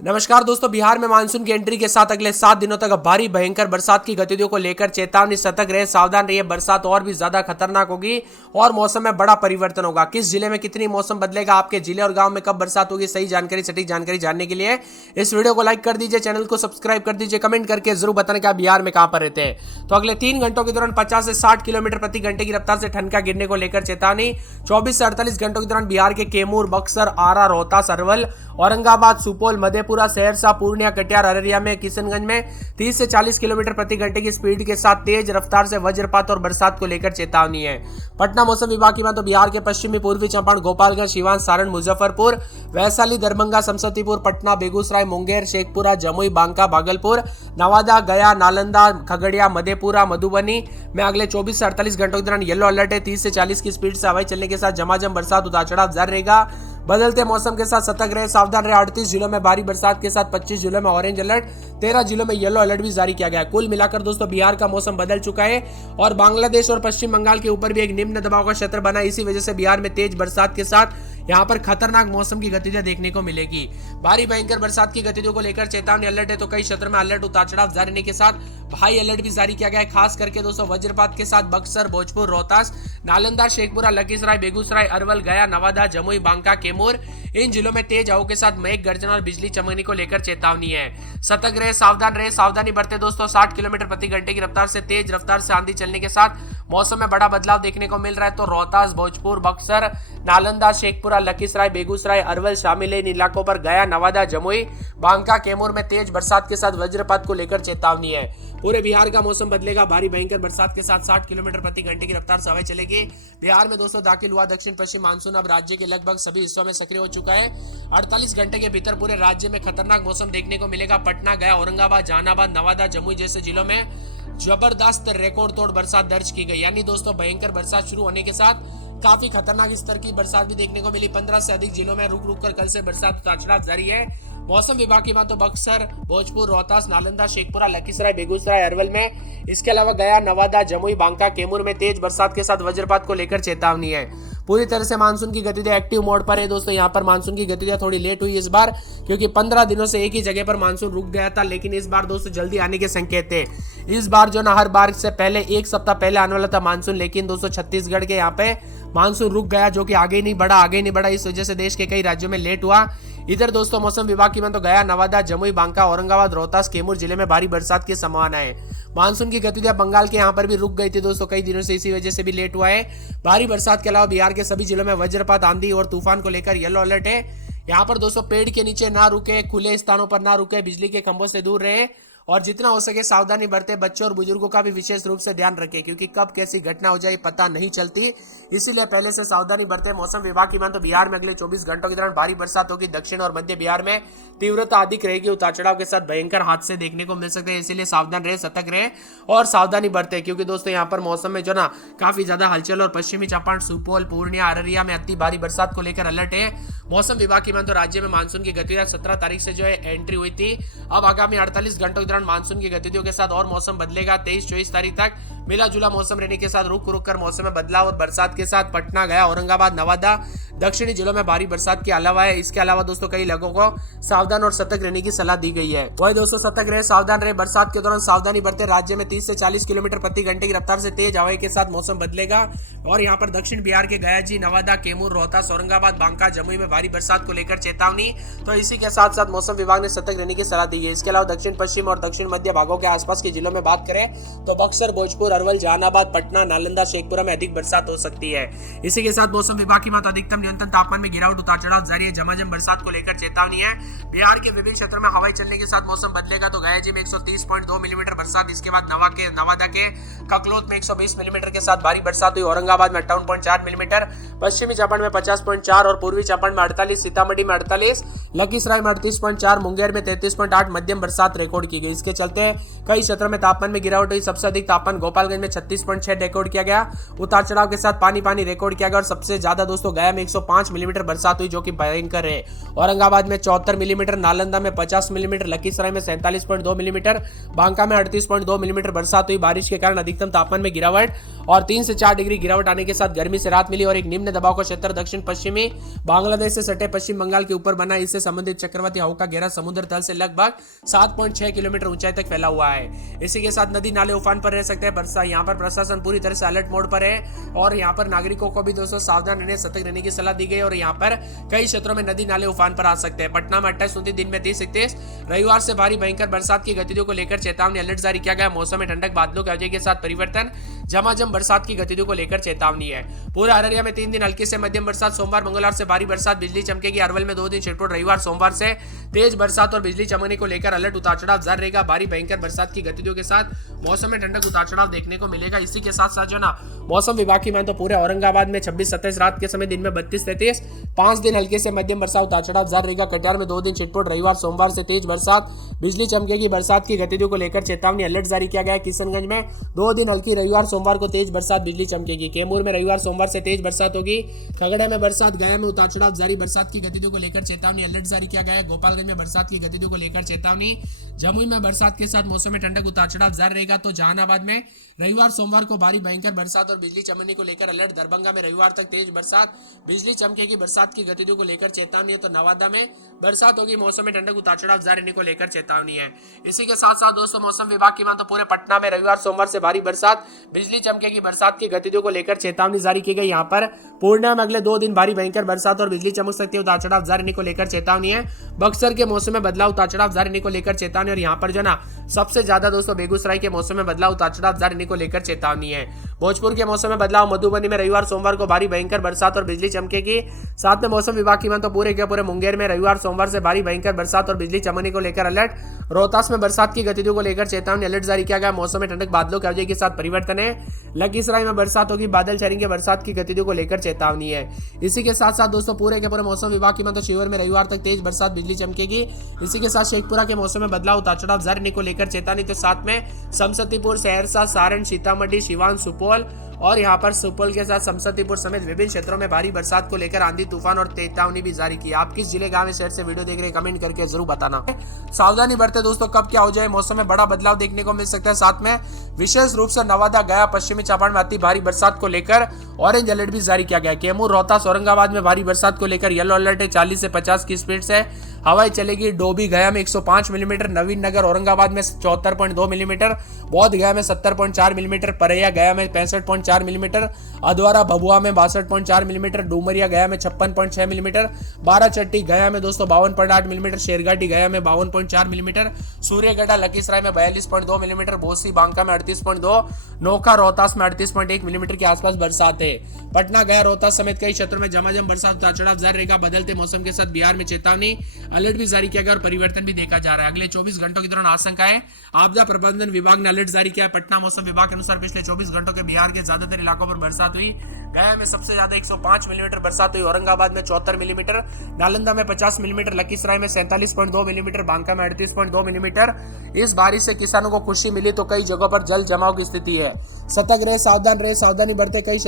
नमस्कार दोस्तों, बिहार में मानसून की एंट्री के साथ अगले 7 दिनों तक भारी भयंकर बरसात की गतिविधियों को लेकर चेतावनी। सतर्क रहे, सावधान रहिए, बरसात और भी ज्यादा खतरनाक होगी और मौसम में बड़ा परिवर्तन होगा। किस जिले में कितनी मौसम बदलेगा, आपके जिले और गांव में कब बरसात होगी, सही जानकारी, सटीक जानकारी जानने के लिए इस वीडियो को लाइक कर दीजिए, चैनल को सब्सक्राइब कर दीजिए, कमेंट करके जरूर बताना कि आप बिहार में कहां पर रहते हैं। तो अगले 3 घंटों के दौरान 50 से 60 किलोमीटर प्रति घंटे की रफ्तार से ठनका गिरने को लेकर चेतावनी। 24 से 48 घंटों के दौरान बिहार के कैमूर, बक्सर, आरा, रोहतास, अरवल, औरंगाबाद, सुपौल, मधेपुरा, सहरसा, पूर्णिया, कटिहार, अररिया में, किशनगंज में 30 से 40 किलोमीटर प्रति घंटे की स्पीड के साथ तेज रफ्तार से वज्रपात और बरसात को लेकर चेतावनी है। पटना मौसम विभाग की बात तो बिहार के पश्चिमी, पूर्वी चंपारण, गोपालगंज, सिवान, सारण, मुजफ्फरपुर, वैशाली, दरभंगा, समस्तीपुर, पटना, बेगूसराय, मुंगेर, शेखपुरा, जमुई, बांका, भागलपुर, नवादा, गया, नालंदा, खगड़िया, मधेपुरा, मधुबनी में अगले 24 से 48 घंटों के दौरान येलो अलर्ट है। 30 से 40 की स्पीड से हवाई चलने के साथ झमाझम बरसात, उतार चढ़ाव जारी रहेगा। बदलते मौसम के साथ सतर्क रहे, सावधान रहे। 38 जिलों में भारी बरसात के साथ 25 जिलों में ऑरेंज अलर्ट, 13 जिलों में येलो अलर्ट भी जारी किया गया है। कुल मिलाकर दोस्तों बिहार का मौसम बदल चुका है और बांग्लादेश और पश्चिम बंगाल के ऊपर भी एक निम्न दबाव का क्षेत्र बना है। इसी वजह से बिहार में तेज बरसात के साथ यहाँ पर खतरनाक मौसम की गतिविधियां देखने को मिलेगी। भारी भयंकर बरसात की गतिविधियों को लेकर चेतावनी अलर्ट है, तो कई क्षेत्रों में अलर्ट, उतार चढ़ाव जारी रहने के साथ हाई अलर्ट भी जारी किया गया है। खास करके दोस्तों वज्रपात के साथ बक्सर, भोजपुर, रोहतास, नालंदा, शेखपुरा, लखीसराय, बेगूसराय, अरवल, गया, नवादा, जमुई, बांका, कैमूर, इन जिलों में तेज हवाओं के साथ मेघ गर्जन और बिजली चमकने को लेकर चेतावनी है। सतर्क रहे, सावधान रहे, सावधानी बरते दोस्तों। 60 किलोमीटर प्रति घंटे की रफ्तार से तेज रफ्तार से आंधी चलने के साथ मौसम में बड़ा बदलाव देखने को मिल रहा है। तो रोहतास, भोजपुर, बक्सर, नालंदा, शेखपुरा, लखीसराय, बेगूसराय, अरवल शामिल है। इन इलाकों पर गया, नवादा, जमुई, बांका, कैमूर में तेज बरसात के साथ वज्रपात को लेकर चेतावनी है। पूरे बिहार का मौसम बदलेगा, भारी भयंकर बरसात के साथ 60 किलोमीटर प्रति घंटे की रफ्तार से हवाएं चलेगी। बिहार में दोस्तों दाखिल हुआ दक्षिण पश्चिम मानसून अब राज्य के लगभग सभी हिस्सों में सक्रिय हो चुका है। 48 घंटे के भीतर पूरे राज्य में खतरनाक मौसम देखने को मिलेगा। पटना, गया, औरंगाबाद, जहानाबाद, नवादा, जमुई जैसे जिलों में जबरदस्त रिकॉर्ड तोड़ बरसात दर्ज की गई। यानी दोस्तों भयंकर बरसात शुरू होने के साथ काफी खतरनाक स्तर की बरसात भी देखने को मिली। 15 से अधिक जिलों में रुक रुक कर कल से बरसात उतार चढ़ाव जारी है। मौसम विभाग की बात तो बक्सर, भोजपुर, रोहतास, नालंदा, शेखपुरा, लखीसराय, बेगूसराय, अरवल में, इसके अलावा गया, नवादा, जमुई, बांका, कैमूर में तेज बरसात के साथ वज्रपात को लेकर चेतावनी है। पूरी तरह से मानसून की गतिविधियां एक्टिव मोड पर है दोस्तों। यहाँ पर मानसून की गतिविधियां थोड़ी लेट हुई इस बार, क्योंकि 15 दिनों से एक ही जगह पर मानसून रुक गया था, लेकिन इस बार दोस्तों जल्दी आने के संकेत थे। इस बार जो ना हर बार से पहले एक सप्ताह पहले आने वाला था मानसून, लेकिन दोस्तों छत्तीसगढ़ के यहाँ पे मानसून रुक गया, जो कि आगे नहीं बढ़ा। इस वजह से देश के कई राज्यों में लेट हुआ। इधर दोस्तों मौसम विभाग की बात तो गया, नवादा, जमुई, बांका, औरंगाबाद, रोहतास, कैमूर जिले में भारी बरसात की संभावना है। मानसून की गतिविधियां बंगाल के यहाँ पर भी रुक गई थी दोस्तों कई दिनों से, इसी वजह से भी लेट हुआ है। भारी बरसात के अलावा बिहार के सभी जिलों में वज्रपात, आंधी और तूफान को लेकर येलो अलर्ट है। यहाँ पर दोस्तों पेड़ के नीचे ना रुके, खुले स्थानों पर ना रुके, बिजली के खंभों से दूर रहे और जितना हो सके सावधानी बरते। बच्चों और बुजुर्गों का भी विशेष रूप से ध्यान रखें, क्योंकि कब कैसी घटना हो जाए पता नहीं चलती, इसीलिए पहले से सावधानी बरते। मौसम विभाग की मान तो बिहार में अगले 24 घंटों के दौरान भारी बरसात होगी। दक्षिण और मध्य बिहार में तीव्रता अधिक रहेगी, उतार चढ़ाव के साथ भयंकर हादसे देखने को मिल सकते हैं, इसीलिए सावधान रहे, सतर्क रहे और सावधानी बरते। क्योंकि दोस्तों यहाँ पर मौसम में जो ना काफी ज्यादा हलचल और पश्चिमी चंपारण, सुपौल, पूर्णिया, अररिया में अति भारी बरसात को लेकर अलर्ट है। मौसम विभाग की मान तो राज्य में मानसून की गतिविधियां 17 तारीख से जो है एंट्री हुई थी। अब आगामी 48 घंटों के दौरान मानसून की गतिविधियों के साथ और मौसम बदलेगा। 23-24 तारीख तक मिला जुला मौसम रहने के साथ रुक रुक कर मौसम में बदलाव और बरसात के साथ पटना, गया, औरंगाबाद, नवादा, दक्षिणी जिलों में भारी बरसात के अलावा है। इसके अलावा दोस्तों कई लोगों को सावधान और सतर्क रहने की सलाह दी गई है। वही दोस्तों सतर्क रहे, सावधान रहे, बरसात के दौरान सावधानी बरते। राज्य में 30 से 40 किलोमीटर प्रति घंटे की रफ्तार से तेज हवाएं के साथ मौसम बदलेगा और यहाँ पर दक्षिण बिहार के गया जी, नवादा, कैमूर, रोहतास, औरंगाबाद, बांका, जमुई में भारी बरसात को लेकर चेतावनी। तो इसी के साथ साथ मौसम विभाग ने सतर्क रहने की सलाह दी है। इसके अलावा दक्षिण पश्चिम और दक्षिण मध्य भागों के आसपास के जिलों में बात करें तो बक्सर, भोजपुर, अरवल, जहानाबाद, पटना, नालंदा, शेखपुरा में अधिक बरसात हो सकती है। इसी के साथ मौसम विभाग की बात अधिकतम न्यूनतम तापमान में गिरावट, उतार चढ़ाव जारी है। झमाझम बरसात को लेकर चेतावनी है। बिहार के विभिन्न क्षेत्रों में हवाई चलने के साथ मौसम बदलेगा। तो गया जी में 130.2 मिलीमीटर बरसात, इसके बाद नवादा के ककलोत में 120 मिलीमीटर के साथ भारी बरसात हुई। औरंगाबाद में 58.4 मिलीमीटर, पश्चिमी चंपारण में 50.4 और पूर्वी चंपारण में 48, सीतामढ़ी में 48, लखीसराय में 38.4, मुंगेर में 33.8 मध्यम बरसात रिकॉर्ड की गई। इसके चलते कई क्षेत्रों में तापमान में गिरावट हुई। सबसे अधिक तापमान गोपाल गोपालगंज में 36.6 रिकॉर्ड किया गया। उतार चढ़ाव के साथ पानी पानी रिकॉर्ड किया गया और सबसे ज्यादा दोस्तों गया में 105 मिलीमीटर बरसात हुई जो कि भयंकर है। औरंगाबाद में 74 मिलीमीटर, नालंदा में 50 मिलीमीटर, लखीसराय में 47.2 मिलीमीटर, बांका में 38.2 मिलीमीटर बरसात हुई। बारिश के कारण अधिकतम तापमान में गिरावट और 3 से 4 डिग्री गिरावट आने के साथ गर्मी से राहत मिली। और एक निम्न दबाव का क्षेत्र दक्षिण पश्चिमी बांग्लादेश से सटे पश्चिम बंगाल के ऊपर बना, इससे संबंधित चक्रवाती हवा का घेरा समुद्र तल से लगभग 7.6 किलोमीटर ऊंचाई तक फैला हुआ है। इसी के साथ नदी नाले उफान पर रह सकते हैं। यहाँ पर प्रशासन पूरी तरह से अलर्ट मोड पर है और यहाँ पर नागरिकों को भी दोस्तों सावधान रहने, सतर्क रहने की सलाह दी गई। और यहाँ पर कई क्षेत्रों में नदी नाले उफान पर आ सकते हैं। पटना में 28, दिन में 30-31, रविवार से भारी भयंकर बरसात की गतिविधियों को लेकर चेतावनी अलर्ट जारी किया गया। मौसम में ठंडक, बादलों के अवधि के साथ परिवर्तन, झमाझम बरसात की गतिविधियों को लेकर चेतावनी है। पूरे अररिया में 3 दिन हल्की से मध्यम बरसात, सोमवार मंगलवार से भारी बरसात, बिजली चमकेगी। अरवल में 2 दिन छिटपुट, रविवार सोमवार से तेज बरसात और बिजली चमकने को लेकर अलर्ट, उतार चढ़ाव जारी रहेगा। भारी भयंकर बरसात की गतिविधियों के साथ मौसम में ठंडक, उतार चढ़ाव देखने को मिलेगा। इसी के साथ साथ जो ना मौसम विभाग की मान तो पूरे औरंगाबाद में 26-27 रात के समय, दिन में 32-33, 5 दिन हल्के से मध्यम बरसात, उतार चढ़ाव जारी रहेगा। कटिहार में 2 दिन छिटपुट, रविवार सोमवार से तेज बरसात, बिजली चमकेगी। बरसात की गतिविधियों को लेकर चेतावनी अलर्ट जारी किया गया है। किशनगंज में 2 दिन हल्की, रविवार सोमवार को तेज बरसात, बिजली चमकेगी। कैमूर में रविवार सोमवार से तेज बरसात होगी। खगड़िया में बरसात, गया में उतार चढ़ाव जारी, बरसात की गतिविधियों को लेकर चेतावनी अलर्ट जारी किया गया है। गोपालगंज में बरसात की गतिविधियों को लेकर चेतावनी। जमुई में बरसात के साथ मौसम में ठंडक, उतार चढ़ाव जारी रहेगा। तो जहानाबाद में रविवार सोमवार को भारी भयंकर बरसात और बिजली चमकने को लेकर अलर्ट। दरभंगा में रविवार तक तेज बरसात, बिजली चमकेगी। बरसात की गतिविधियों को लेकर चेतावनी है। तो नवादा में बरसात होगी, मौसम में ठंडक, उतार चढ़ाव जारी रहने को लेकर चेतावनी है। इसी के साथ साथ दोस्तों मौसम विभाग की मान तो पूरे पटना में रविवार सोमवार से भारी बरसात, बिजली चमकेगी। बरसात की गतिविधियों को लेकर चेतावनी जारी की गई। यहाँ पर पूर्णिया में अगले 2 दिन भारी भयंकर बरसात और बिजली चमक सकती है, उतार चढ़ाव जारी रहने को लेकर चेतावनी है। बक्सर के मौसम में बदलाव, उतार चढ़ाव जारी रहने को लेकर चेतावनी। और यहाँ पर जो ना सबसे ज्यादा दोस्तों बेगूसराय के मौसम में बदलाव, उतार चढ़ाव जारी रहने को लेकर चेतावनी है। भोजपुर के मौसम में बदलाव, मधुबनी में रविवार सोमवार को भारी भयंकर बरसात और बिजली चमकेगी। साथ में मौसम विभाग की मान तो पूरे के पूरे मुंगेर में रविवार सोमवार से भारी भयंकर बरसात और बिजली चमकने को लेकर अलर्ट। रोहतास में बरसात की गतिविधियों को लेकर चेतावनी अलर्ट जारी किया गया। मौसम में ठंडक, बादलों के अवधि के साथ परिवर्तन है। लखीसराय में बरसात होगी, बादल छाएंगे। बरसात की गतिविधियों को लेकर चेतावनी है। इसी के साथ साथ दोस्तों पूरे के पूरे मौसम विभाग की मान तो शिवहर में रविवार तक तेज बरसात, बिजली चमकेगी। इसी के साथ शेखपुरा के मौसम में बदलाव, उतार चढ़ाव जारी रहने को लेकर चेतावनी। तो साथ में समस्तीपुर, सहरसा, सारण, सीतामढ़ी, सिवान, सुपौल और यहाँ पर सुपौल के साथ समस्तीपुर समेत विभिन्न क्षेत्रों में भारी बरसात को लेकर आंधी तूफान और चेतावनी भी जारी की। आप किस जिले, गांव या शहर से वीडियो देख रहे हैं, कमेंट करके जरूर बताना। सावधानी बरते दोस्तों, कब क्या हो जाए, मौसम में बड़ा बदलाव देखने को मिल सकता है। साथ में विशेष रूप से नवादा, गया, पश्चिमी चंपारण में अति भारी बरसात को लेकर ऑरेंज अलर्ट भी जारी किया गया। कैमूर, रोहतास, औरंगाबाद में भारी बरसात को लेकर येलो अलर्ट है। 40 से 50 की स्पीड से हवाएं चलेगी। डोभी गया में 105 मिलीमीटर, नवीन नगर औरंगाबाद में 74.2 मिलीमीटर, बौद्ध गया में 70.4 मिलीमीटर, परैया गया में 65.4 मिलीमीटर, अधवारा भभुआ में 62.4 मिलीमीटर, डुमरिया गया में 56.6 मिलीमीटर, बाराचट्टी गया में दोस्तों 52.8 मिलीमीटर, शेरघाटी गया में 52.4 मिलीमीटर, सूर्यगढ़ा लखीसराय में 42.2 मिलीमीटर, भोसी बांका में 38.2, नोखा रोहतास में 38.1 मिलीमीटर के आसपास बरसात है। पटना, गया, रोहतास समेत कई क्षेत्रों में झमाझम बरसात, उतार चढ़ाव जारी रहेगा। बदलते मौसम के साथ बिहार में चेतावनी अलर्ट भी जारी किया गया और परिवर्तन भी देखा जा रहा है। अगले 24 घंटों के दौरान आशंका है। आपदा प्रबंधन विभाग ने अलर्ट जारी किया है। पटना मौसम विभाग के अनुसार पिछले 24 घंटों के बिहार के ज्यादातर इलाकों पर बरसात हुई। गया में सबसे ज्यादा 105 मिलीमीटर बरसात हुई, औरंगाबाद में 74 मिलीमीटर, नालंदा में 50 मिलीमीटर, लखीसराय में 47.2 मिलीमीटर, बांका में 38.2 मिलीमीटर। इस बारिश से किसानों को खुशी मिली तो कई जगहों पर जल जमाव की स्थिति है। सतर्क रहे, सावधान रहे, सावधानी बरते। कई